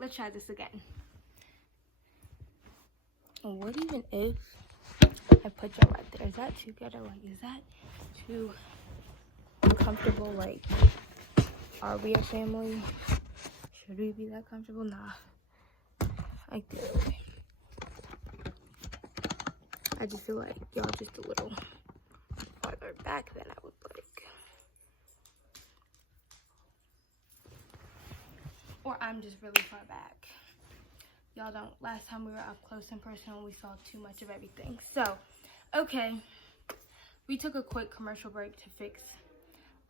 let's try this again. What even if I put you right there? Is that too ghetto? Like, is that too comfortable? Like, are we a family? Should we be that comfortable? Nah. Like this. I just feel like y'all just a little farther back than I would like. Or I'm just really far back. Y'all don't. Last time we were up close and personal, we saw too much of everything. So, okay. We took a quick commercial break to fix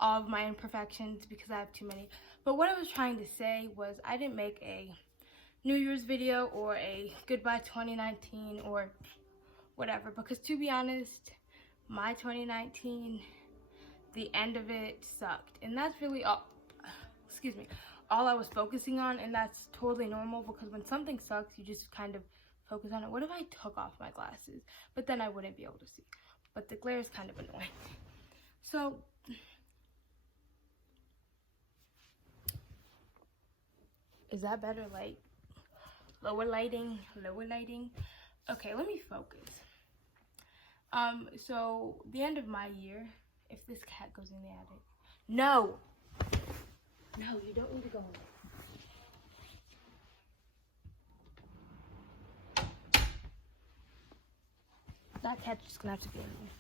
all of my imperfections because I have too many. But what I was trying to say was I didn't make a New Year's video or a goodbye 2019 or whatever, because to be honest, my 2019, the end of it sucked, and that's really all I was focusing on, and that's totally normal because when something sucks, you just kind of focus on it. What if I took off my glasses? But then I wouldn't be able to see, but the glare is kind of annoying. So is that better? Like lower lighting. Okay, let me focus. So the end of my year, if this cat goes in the attic. No, you don't need to go in there. That cat's just gonna have to go in there.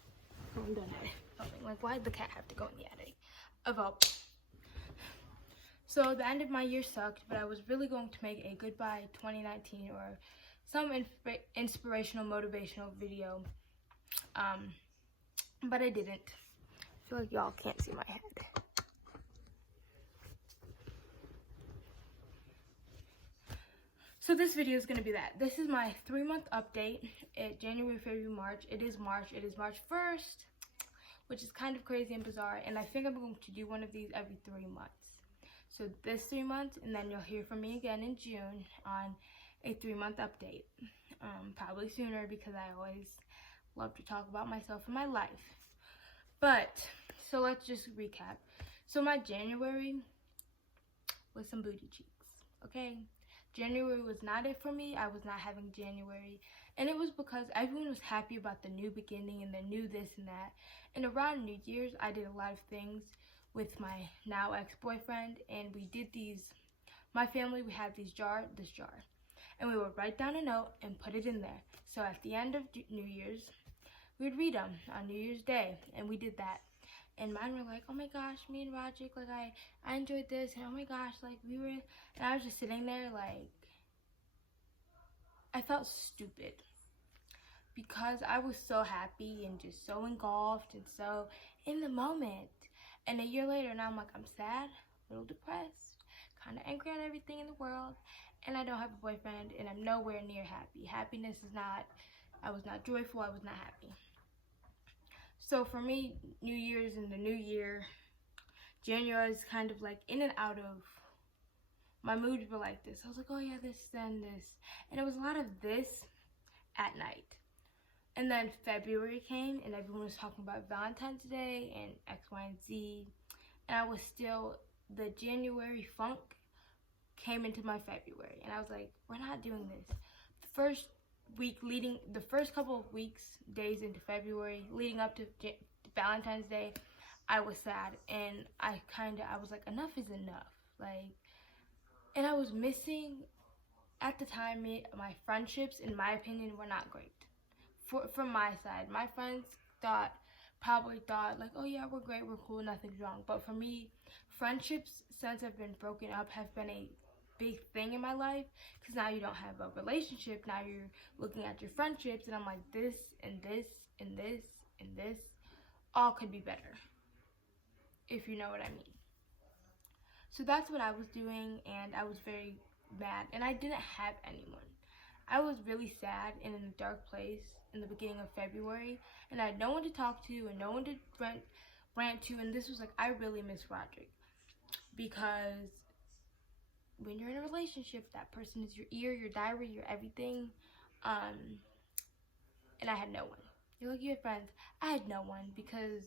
So I'm done filming. Like, why did the cat have to go in the attic? So the end of my year sucked, but I was really going to make a goodbye 2019 or some inspirational, motivational video. But I didn't. I feel like y'all can't see my head. So this video is going to be that. This is my 3-month update. January, February, March. It is March 1st, which is kind of crazy and bizarre. And I think I'm going to do one of these every 3 months. So this 3 months, and then you'll hear from me again in June on a 3-month update. Probably sooner because I always love to talk about myself and my life. But, so let's just recap. So my January was some booty cheeks, okay? January was not it for me. I was not having January. And it was because everyone was happy about the new beginning and the new this and that. And around New Year's, I did a lot of things with my now ex-boyfriend. And we did these, my family, we had this jar. And we would write down a note and put it in there. So at the end of New Year's, we would read them on New Year's Day. And we did that. And mine were like, oh my gosh, me and Roderick, like I enjoyed this, and oh my gosh, like we were, and I was just sitting there like, I felt stupid because I was so happy and just so engulfed and so in the moment. And a year later, now I'm like, I'm sad, a little depressed, kind of angry at everything in the world, and I don't have a boyfriend, and I'm nowhere near happy. Happiness is not, I was not joyful, I was not happy. So for me, New Year's and the new year, January is kind of like in and out of, my moods were like this. I was like, oh yeah, this, then this. And it was a lot of this at night. And then February came and everyone was talking about Valentine's Day and X, Y, and Z. And I was still, the January funk came into my February. And I was like, we're not doing this. The first couple of weeks, days into February, leading up to Valentine's Day, I was sad, and I was like, enough is enough, like, and I was missing, at the time, my friendships, in my opinion, were not great, from my side. My friends probably thought, like, oh yeah, we're great, we're cool, nothing's wrong, but for me, friendships, since I've been broken up, have been a big thing in my life, because now you don't have a relationship. Now you're looking at your friendships, and I'm like, this and this and this and this all could be better, if you know what I mean. So that's what I was doing, and I was very mad, and I didn't have anyone. I was really sad and in a dark place in the beginning of February, and I had no one to talk to and no one to rant to, and this was like, I really miss Roderick, because when you're in a relationship, that person is your ear, your diary, your everything. And I had no one. You're like, you had friends. I had no one, because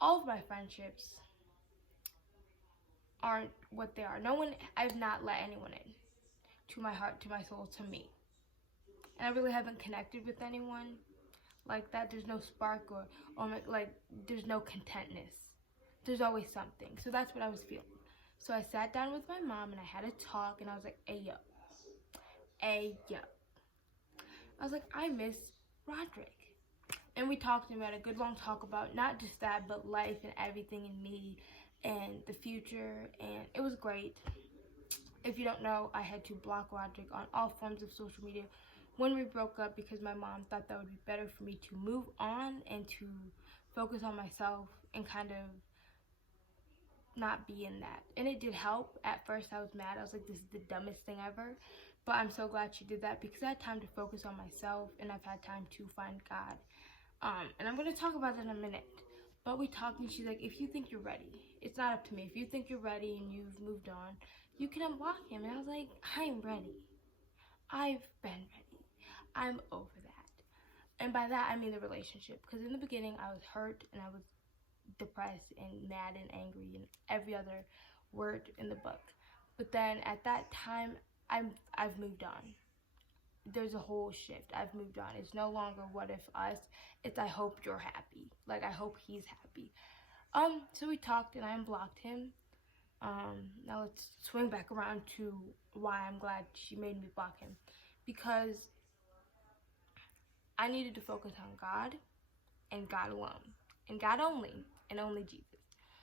all of my friendships aren't what they are. I've not let anyone in. to my heart, to my soul, to me. And I really haven't connected with anyone like that. There's no spark or like there's no contentness. There's always something. So that's what I was feeling. So I sat down with my mom and I had a talk, and I was like, hey yo. I was like, I miss Roderick. And we talked and we had a good long talk about not just that, but life and everything in me and the future, and it was great. If you don't know, I had to block Roderick on all forms of social media when we broke up because my mom thought that would be better for me to move on and to focus on myself and kind of not be in that. And it did help. At first I was mad. I was like, this is the dumbest thing ever. But I'm so glad she did that because I had time to focus on myself and I've had time to find God. And I'm going to talk about that in a minute. But we talked and she's like, if you think you're ready, it's not up to me. If you think you're ready and you've moved on, you can unblock him. And I was like, I'm ready. I've been ready. I'm over that. And by that, I mean the relationship. Because in the beginning, I was hurt and I was depressed and mad and angry and every other word in the book. But then at that time, I've moved on. There's a whole shift. I've moved on. It's no longer what if us. It's I hope you're happy. Like I hope he's happy. So we talked and I unblocked him. Now let's swing back around to why I'm glad she made me block him. Because I needed to focus on God and God alone. And God only. And only Jesus.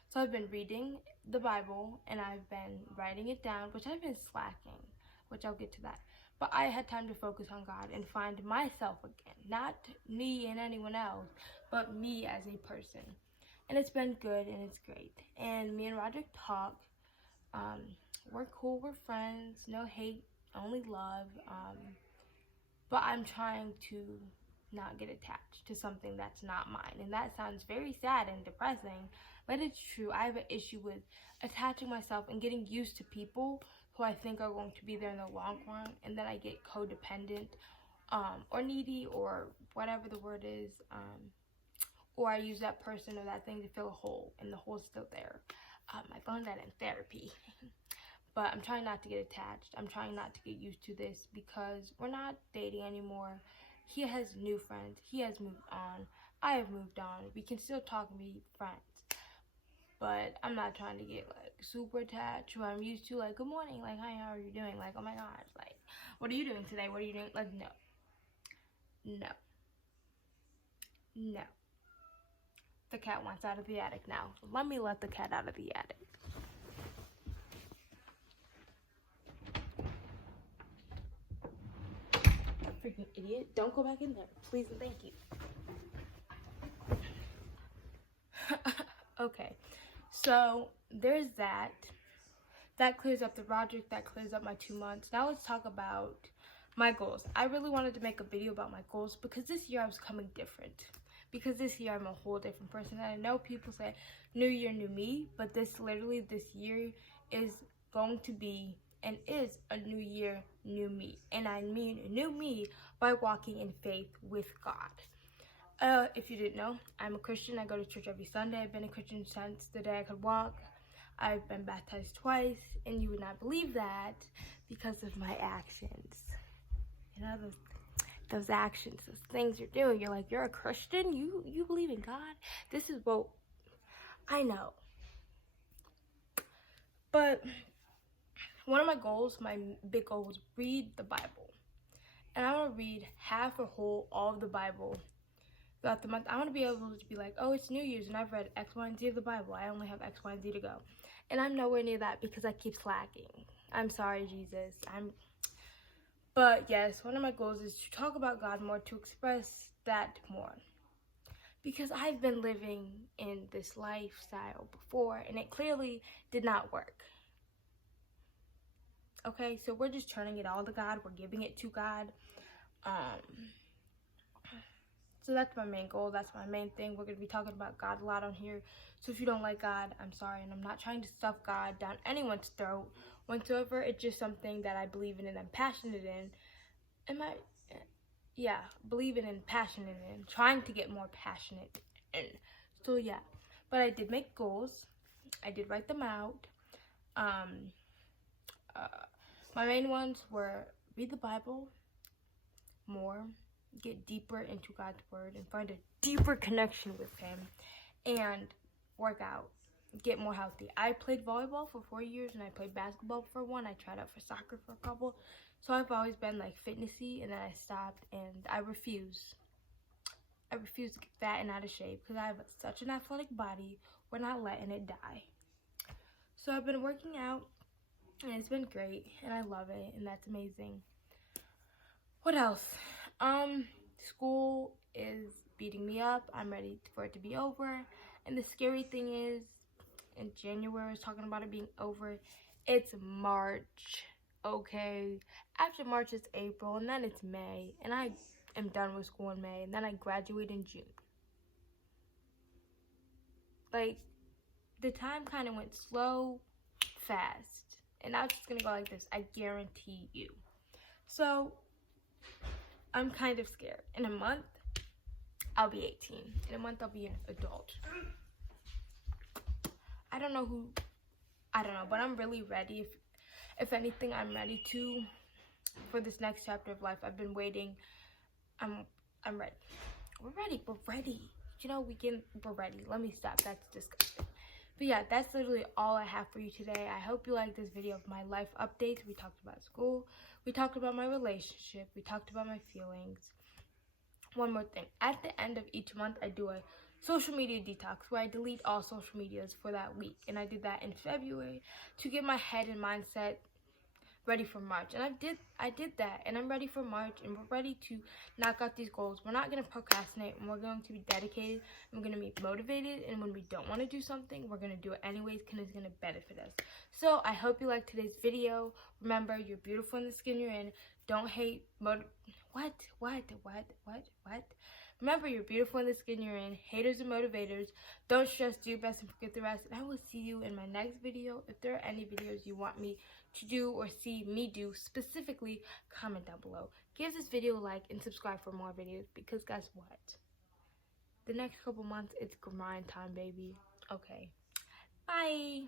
So I've been reading the Bible and I've been writing it down, which I've been slacking, which I'll get to that. But I had time to focus on God and find myself again. Not me and anyone else, but me as a person. And it's been good and it's great. And me and Roderick talk. We're cool, we're friends, no hate, only love. But I'm trying to not get attached to something that's not mine. And that sounds very sad and depressing, but it's true. I have an issue with attaching myself and getting used to people who I think are going to be there in the long run, and then I get codependent or needy or whatever the word is, or I use that person or that thing to fill a hole, and the hole's still there. I learned that in therapy. But I'm trying not to get attached. I'm trying not to get used to this because we're not dating anymore. He has new friends. He has moved on. I have moved on. We can still talk and be friends. But I'm not trying to get like super attached who I'm used to. Like, good morning. Like, hi, how are you doing? Like, oh my gosh. Like, what are you doing today? What are you doing? Like, no. No. No. The cat wants out of the attic now. So let me let the cat out of the attic. Freaking idiot. Don't go back in there. Please and thank you. Okay. So there's that. That clears up the Roderick. That clears up my 2 months. Now let's talk about my goals. I really wanted to make a video about my goals because this year I was coming different. Because this year I'm a whole different person. And I know people say new year, new me. But this year is going to be and is a new year, new me. And I mean new me by walking in faith with God. If you didn't know, I'm a Christian. I go to church every Sunday. I've been a Christian since the day I could walk. I've been baptized twice, and you would not believe that because of my actions. You know, those actions, those things you're doing. You're like, you're a Christian? You believe in God? This is what I know. But one of my goals, my big goal, was read the Bible. And I want to read half or whole all of the Bible throughout the month. I want to be able to be like, oh, it's New Year's and I've read X, Y, and Z of the Bible. I only have X, Y, and Z to go. And I'm nowhere near that because I keep slacking. I'm sorry, Jesus. But yes, one of my goals is to talk about God more, to express that more. Because I've been living in this lifestyle before and it clearly did not work. Okay, so we're just turning it all to God. We're giving it to God. So that's my main goal. That's my main thing. We're going to be talking about God a lot on here. So if you don't like God, I'm sorry. And I'm not trying to stuff God down anyone's throat whatsoever. It's just something that I believe in and I'm passionate in. Believe in and passionate in. Trying to get more passionate in. So yeah. But I did make goals. I did write them out. My main ones were read the Bible more, get deeper into God's word, and find a deeper connection with Him, and work out, get more healthy. I played volleyball for 4 years, and I played basketball for 1. I tried out for soccer for a couple. So I've always been like fitnessy, and then I stopped, and I refuse to get fat and out of shape because I have such an athletic body. We're not letting it die. So I've been working out, and it's been great, and I love it, and that's amazing. What else? School is beating me up. I'm ready for it to be over. And the scary thing is, in January, I was talking about it being over. It's March, okay? After March, it's April, and then it's May. And I am done with school in May, and then I graduate in June. Like, the time kind of went slow, fast. And now it's just going to go like this, I guarantee you. So, I'm kind of scared. In a month, I'll be 18. In a month, I'll be an adult. I don't know, but I'm really ready. If anything, I'm ready for this next chapter of life. I've been waiting. I'm ready. We're ready. You know, we're ready. Let me stop. That's disgusting. But yeah, that's literally all I have for you today. I hope you like this video of my life updates. We talked about school. We talked about my relationship. We talked about my feelings. One more thing. At the end of each month, I do a social media detox where I delete all social medias for that week. And I did that in February to get my head and mindset ready for March. And I did that, and I'm ready for March, and we're ready to knock out these goals. We're not going to procrastinate, and we're going to be dedicated, and we're going to be motivated, and when we don't want to do something, we're going to do it anyways because it's going to benefit us. So I hope you liked today's video. Remember, you're beautiful in the skin you're in. Don't hate what? Remember, you're beautiful in the skin you're in. Haters and motivators. Don't stress, do your best, and forget the rest. And I will see you in my next video. If there are any videos you want me to do or see me do specifically, comment down below. Give this video a like and subscribe for more videos because guess what? The next couple months, it's grind time, baby. Okay. Bye.